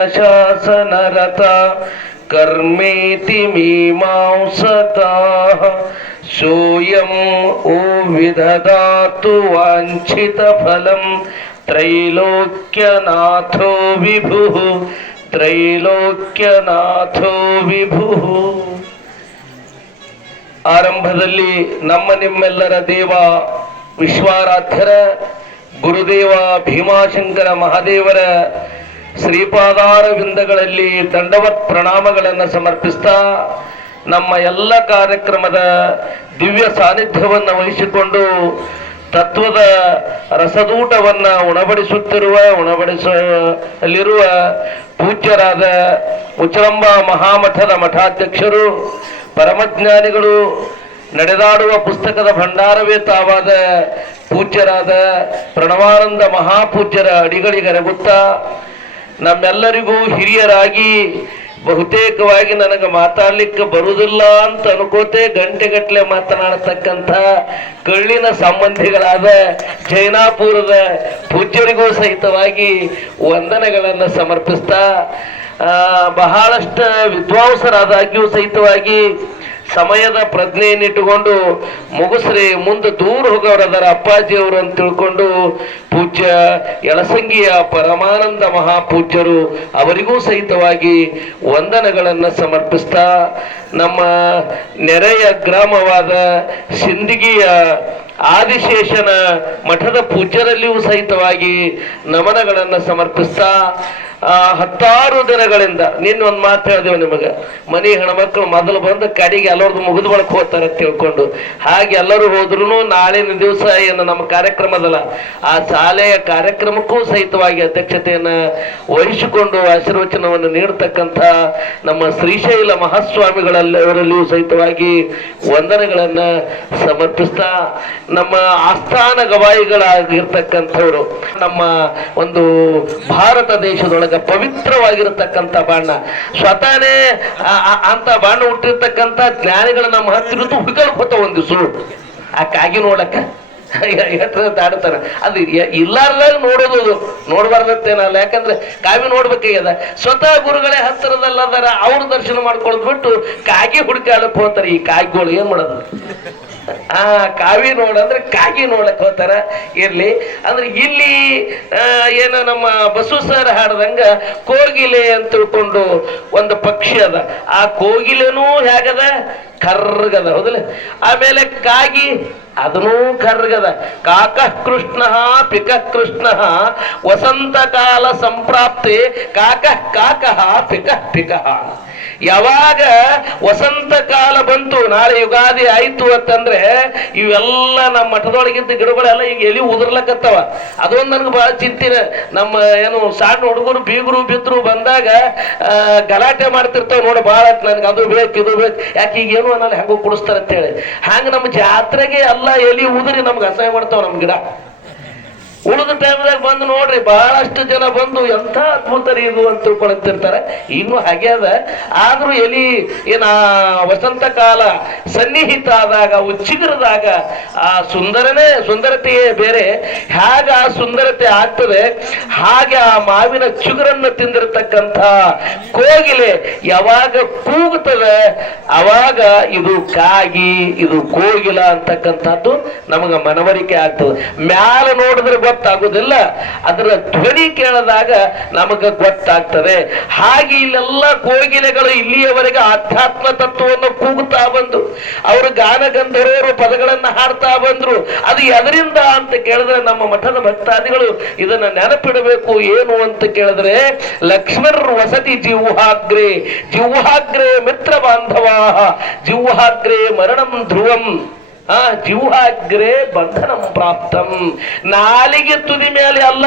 ಶಾಸನರತ, ಕರ್ಮೇತಿ ಮೀಮಾಂಸತ ಸೋಯಂ ಓ ವಿಧದಾತು ವಾಂಛಿತ ಫಲಂ, ತ್ರೈಲೋಕ್ಯನಾಥೋ ವಿಭು ತ್ರೈಲೋಕ್ಯನಾಥೋ ವಿಭು. ಆರಂಭದಲ್ಲಿ ನಮ್ಮ ನಿಮ್ಮೆಲ್ಲರ ದೇವ ವಿಶ್ವಾರಾಧ್ಯರ, ಗುರುದೇವ ಭೀಮಾಶಂಕರ ಮಹಾದೇವರ ಶ್ರೀಪಾದಾರ ವಿಂದಗಳಲ್ಲಿ ದಂಡವತ್ ಪ್ರಣಾಮಗಳನ್ನು ಸಮರ್ಪಿಸ್ತಾ ನಮ್ಮ ಎಲ್ಲ ಕಾರ್ಯಕ್ರಮದ ದಿವ್ಯ ಸಾನ್ನಿಧ್ಯವನ್ನು ವಹಿಸಿಕೊಂಡು ತತ್ವದ ರಸದೂಟವನ್ನ ಉಣಬಡಿಸುತ್ತಿರುವ, ಉಣಬಡಿಸಲಿರುವ ಪೂಜ್ಯರಾದ ಉಚರಂಬ ಮಹಾಮಠದ ಮಠಾಧ್ಯಕ್ಷರು, ಪರಮಜ್ಞಾನಿಗಳು, ನಡೆದಾಡುವ ಪುಸ್ತಕದ ಭಂಡಾರವೇ ತಾವಾದ ಪೂಜ್ಯರಾದ ಪ್ರಣವಾನಂದ ಮಹಾಪೂಜ್ಯರ ಅಡಿಗಳಿಗರಗುತ್ತಾ ನಮ್ಮೆಲ್ಲರಿಗೂ ಹಿರಿಯರಾಗಿ ಬಹುತೇಕವಾಗಿ ನನಗೆ ಮಾತಾಡ್ಲಿಕ್ಕೆ ಬರುವುದಿಲ್ಲ ಅಂತ ಅನ್ಕೋತೆ ಗಂಟೆಗಟ್ಟಲೆ ಮಾತನಾಡತಕ್ಕಂಥ ಕಳ್ಳಿನ ಸಂಬಂಧಿಗಳಾದ ಜೈನಾಪುರದ ಪೂಜ್ಯರಿಗೂ ಸಹಿತವಾಗಿ ವಂದನೆಗಳನ್ನು ಸಮರ್ಪಿಸ್ತಾ ಬಹಳಷ್ಟು ವಿದ್ವಾಂಸರಾದಾಗ್ಯೂ ಸಹಿತವಾಗಿ ಸಮಯದ ಪ್ರಜ್ಞೆಯನ್ನಿಟ್ಟುಕೊಂಡು ಮುಗಿಸ್ರಿ, ಮುಂದೆ ದೂರ ಹೋಗೋರದರ ಅಪ್ಪಾಜಿಯವರು ಅಂತ ತಿಳ್ಕೊಂಡು ಪೂಜ್ಯ ಯಳಸಂಗಿಯ ಪರಮಾನಂದ ಮಹಾಪೂಜ್ಯರು ಅವರಿಗೂ ಸಹಿತವಾಗಿ ವಂದನಗಳನ್ನು ಸಮರ್ಪಿಸ್ತಾ ನಮ್ಮ ನೆರೆಯ ಗ್ರಾಮವಾದ ಸಿಂದಗಿಯ ಆದಿಶೇಷನ ಮಠದ ಪೂಜ್ಯರಲ್ಲಿಯೂ ಸಹಿತವಾಗಿ ನಮನಗಳನ್ನು ಸಮರ್ಪಿಸ್ತಾ ಹತ್ತಾರು ದಿನಗಳಿಂದ, ನಿನ್ನ ಒಂದು ಮಾತು ಹೇಳಿದೆವು ನಿಮಗೆ. ಮನೆ ಹೆಣ್ಮಕ್ಳು ಮೊದಲು ಬಂದು ಕಡೆಗೆ ಎಲ್ಲರದು ಮುಗಿದು ಬಳಕ ಹೋಗ್ತಾರೆ ತಿಳ್ಕೊಂಡು. ಹಾಗೆ ಎಲ್ಲರೂ ಹೋದ್ರು ನಾಳಿನ ದಿವಸ ಏನು ನಮ್ಮ ಕಾರ್ಯಕ್ರಮದಲ್ಲ. ಆ ಶಾಲೆಯ ಕಾರ್ಯಕ್ರಮಕ್ಕೂ ಸಹಿತವಾಗಿ ಅಧ್ಯಕ್ಷತೆಯನ್ನ ವಹಿಸಿಕೊಂಡು ಆಶೀರ್ವಚನವನ್ನು ನೀಡತಕ್ಕಂಥ ನಮ್ಮ ಶ್ರೀಶೈಲ ಮಹಾಸ್ವಾಮಿಗಳಲ್ಲವರಲ್ಲಿಯೂ ಸಹಿತವಾಗಿ ವಂದನೆಗಳನ್ನು ಸಮರ್ಪಿಸ್ತಾ ನಮ್ಮ ಆಸ್ಥಾನ ಗವಾಯಿಗಳಾಗಿರ್ತಕ್ಕಂಥವ್ರು, ನಮ್ಮ ಒಂದು ಭಾರತ ದೇಶದೊಳಗ ಪವಿತ್ರವಾಗಿರತಕ್ಕಂಥ ಬಾಣ. ಸ್ವತಃನೇ ಅಂತ ಬಾಣ ಹುಟ್ಟಿರ್ತಕ್ಕಂಥ ಜ್ಞಾನಿಗಳು ನಮ್ಮ ಹತ್ತಿರ ಹುಡುಕಲ್ಪತ ಒಂದು ಸುಳ್ಳು ಆ ಕಾಗಿ ನೋಡಕ್ಕ? ಆಡ್ತಾರ ಅದು ಇಲ್ಲಾರ್ದಾಗ ನೋಡೋದು ನೋಡ್ಬಾರ್ದತ್ತೇನಲ್ಲ ಯಾಕಂದ್ರೆ ಕಾವಿ ನೋಡ್ಬೇಕಾಗ್ಯದ? ಸ್ವತಃ ಗುರುಗಳೇ ಹತ್ತಿರದಲ್ಲದಾರ ಅವ್ರ ದರ್ಶನ ಮಾಡ್ಕೊಳ್ದ್ಬಿಟ್ಟು ಕಾಗಿ ಹುಡುಕಾಡಕ್ ಹೋಗ್ತಾರೆ ಈ ಕಾಗಿಗಳು ಏನ್ ಮಾಡೋದು? ಆ ಕಾವಿ ನೋಡಂದ್ರೆ ಕಾಗಿ ನೋಡಕ್ ಹೋಗ್ತಾರ ಇರ್ಲಿ. ಅಂದ್ರೆ ಇಲ್ಲಿ ಏನು ನಮ್ಮ ಬಸವ ಸರ್ ಹಾಡ್ದಂಗ ಕೋಗಿಲೆ ಅಂತ ತಿಳ್ಕೊಂಡು ಒಂದು ಪಕ್ಷಿ ಅದ. ಆ ಕೋಗಿಲೆನೂ ಹೇಗದ? ಕರ್ಗದ, ಹೌದಲ್ಲ? ಆಮೇಲೆ ಕಾಗಿ ಅದನ್ನೂ ಕರ್ಗದ. ಕಾಕ ಕೃಷ್ಣ, ಪಿಕ ಕೃಷ್ಣ, ವಸಂತ ಕಾಲ ಸಂಪ್ರಾಪ್ತಿ. ಕಾಕ ಕಾಕ, ಪಿಕ ಪಿಕ. ಯಾವಾಗ ವಸಂತ ಕಾಲ ಬಂತು, ನಾಳೆ ಯುಗಾದಿ ಆಯ್ತು ಅಂತಂದ್ರೆ ಇವೆಲ್ಲ ನಮ್ಮ ಮಠದೊಳಗಿಂತ ಗಿಡಗಳೆಲ್ಲ ಈಗ ಎಲಿ ಉದರ್ಲಕ್ಕತ್ತವ ಅದೊಂದು ನನಗೆ ಬಹಳ ಚಿಂತಿನ ನಮ್ಮ ಏನು ಸಣ್ಣ ಹುಡುಗರು ಬೀಗರು ಬಿದ್ರು ಬಂದಾಗ ಗಲಾಟೆ ಮಾಡ್ತಿರ್ತಾವ ನೋಡಿ ಬಹಳ ನನ್ಗೆ. ಅದು ಬೇಕು, ಇದು ಬೇಕು. ಯಾಕೆ ಈಗ ಏನು ಅನ್ನಲ್ಲ ಹೆಂಗೋ ಕುಡಿಸ್ತಾರ ಅಂತ ಹೇಳಿ ಹಂಗ ನಮ್ಮ ಜಾತ್ರೆಗೆ ಎಲ್ಲ ಎಲಿ ಉದರಿ ನಮ್ಗೆ ಅಸಹ್ಯ ಮಾಡ್ತಾವ ನಮ್ಮ ಗಿಡ. ಉಳಿದ ಟೈಮ್ದಾಗ ಬಂದು ನೋಡ್ರಿ, ಬಹಳಷ್ಟು ಜನ ಬಂದು ಎಂಥ ಅದ್ಭುತ ಇದು ಅಂತ ತಿಳ್ಕೊಳಕ್ತಿರ್ತಾರೆ. ಇನ್ನು ಹಾಗೆ ಅದ. ಆದ್ರೂ ಎಲಿ ಏನ ವಸಂತ ಕಾಲ ಸನ್ನಿಹಿತ ಆದಾಗ ಉಚ್ಚಿಗರದಾಗ, ಆ ಸುಂದರನೇ, ಸುಂದರತೆಯೇ ಬೇರೆ. ಹೇಗ ಆ ಸುಂದರತೆ ಆಗ್ತದೆ. ಹಾಗೆ ಆ ಮಾವಿನ ಚಿಗುರನ್ನು ತಿಂದಿರತಕ್ಕಂಥ ಕೋಗಿಲೆ ಯಾವಾಗ ಕೂಗುತ್ತದೆ ಅವಾಗ ಇದು ಕಾಗಿ, ಇದು ಕೋಗಿಲ ಅಂತಕ್ಕಂಥದ್ದು ನಮಗ ಮನವರಿಕೆ ಆಗ್ತದೆ. ಮ್ಯಾಲ ನೋಡಿದ್ರೆ ಗೊತ್ತಾಗುದಿಲ್ಲ. ಅದರ ಧ್ವನಿ ಕೇಳಿದಾಗ ನಮಗ ಗೊತ್ತಾಗ್ತದೆ. ಹಾಗೆ ಇಲ್ಲೆಲ್ಲ ಕೋಗಿಲೆಗಳು ಇಲ್ಲಿಯವರೆಗೆ ಆಧ್ಯಾತ್ಮ ತತ್ವವನ್ನು ಕೂಗುತ್ತಾ ಬಂದು ಅವರು ಗಾನ ಗಂಧರ್ವರು ಪದಗಳನ್ನ ಹಾಡ್ತಾ ಬಂದ್ರು. ಅದು ಎದರಿಂದ ಅಂತ ಕೇಳಿದ್ರೆ ನಮ್ಮ ಮಠದ ಭಕ್ತಾದಿಗಳು ಇದನ್ನ ನೆನಪಿಡಬೇಕು ಏನು ಅಂತ ಕೇಳಿದ್ರೆ ಲಕ್ಷ್ಮಣರ ವಸತಿ ಜಿಹ್ವಾಗ್ರೆ ಜಿಹ್ವಾಗ್ರೆ ಮಿತ್ರ ಬಾಂಧವಾ ಜಿಹ್ವಾಗ್ರೆ ಮರಣಂ ಧ್ರುವಂ. ಆ ಜಿವ್ಹಾಗ್ರೆ ಬಂಧನಂ ಪ್ರಾಪ್ತಂ. ನಾಲಿಗೆ ತುದಿ ಮೇಲೆ ಅಲ್ಲ